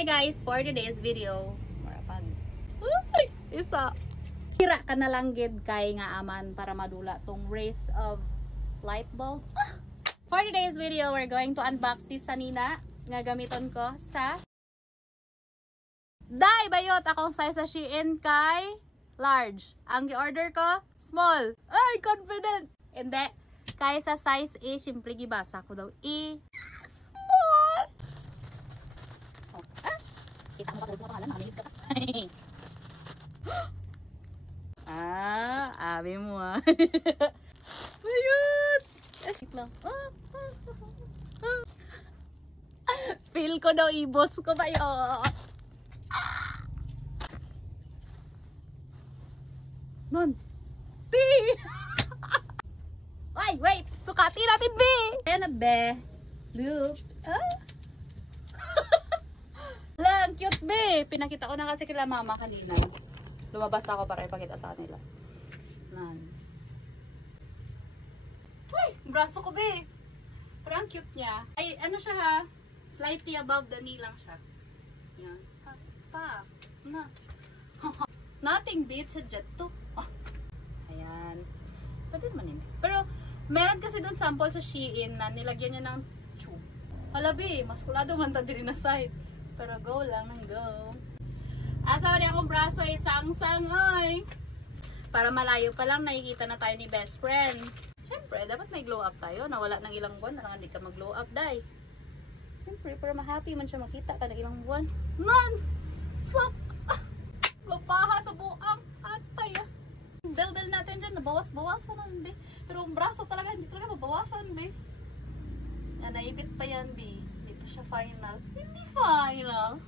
Hi guys, for today's video, marapag isa tira ka na lang gid kay nga aman para madula tong race of light bulb. For today's video, we're going to unbox this sanina nga gamiton ko sa Day bayot akong size sa Shein kay large. Ang gi-order ko small. Ay, confident. Hindi kay sa size A, simple gibasa ko daw E. Small. Oh, kita mo ba ito pangalan? Mamilis ka pa. Abi mo Ayun! Wait lang. Feel ko daw ibos ko ba yun? Nun! B! Ay, wait! Sukati natin B! Ayan na, B. Look. Lang, cute B! Pinakita ko na kasi kila mama kanina. Lumabas ako para ipakita sa kanila. Nan. Uy! Braso ko B! Parang cute niya. Ay, ano siya ha? Slightly above the knee lang siya. Yan. Pa. Na. Nothing beats a jet 2. Oh. Ayan. Pwede naman yun. Pero, meron kasi dun sample sa Shein na nilagyan niya ng tube. Halabi, maskulado man ta din na side. Pero go lang ng go. Asa man akong braso ay sang-sang ay. Para malayo pa lang nakikita na tayo ni best friend. Siyempre, dapat may glow up tayo. Nawala ng ilang buwan na lang hindi ka mag glow up, day. Siyempre, para ma-happy man siya makita ka ng ilang buwan. Nan! Sak! Lupaha sa buang atay ah. Bel-bel natin dyan, nabawas-bawasan na be. Pero ang braso talaga, hindi talaga mabawasan be. Yan, naipit pa yan be. Dito siya final. Hindi final.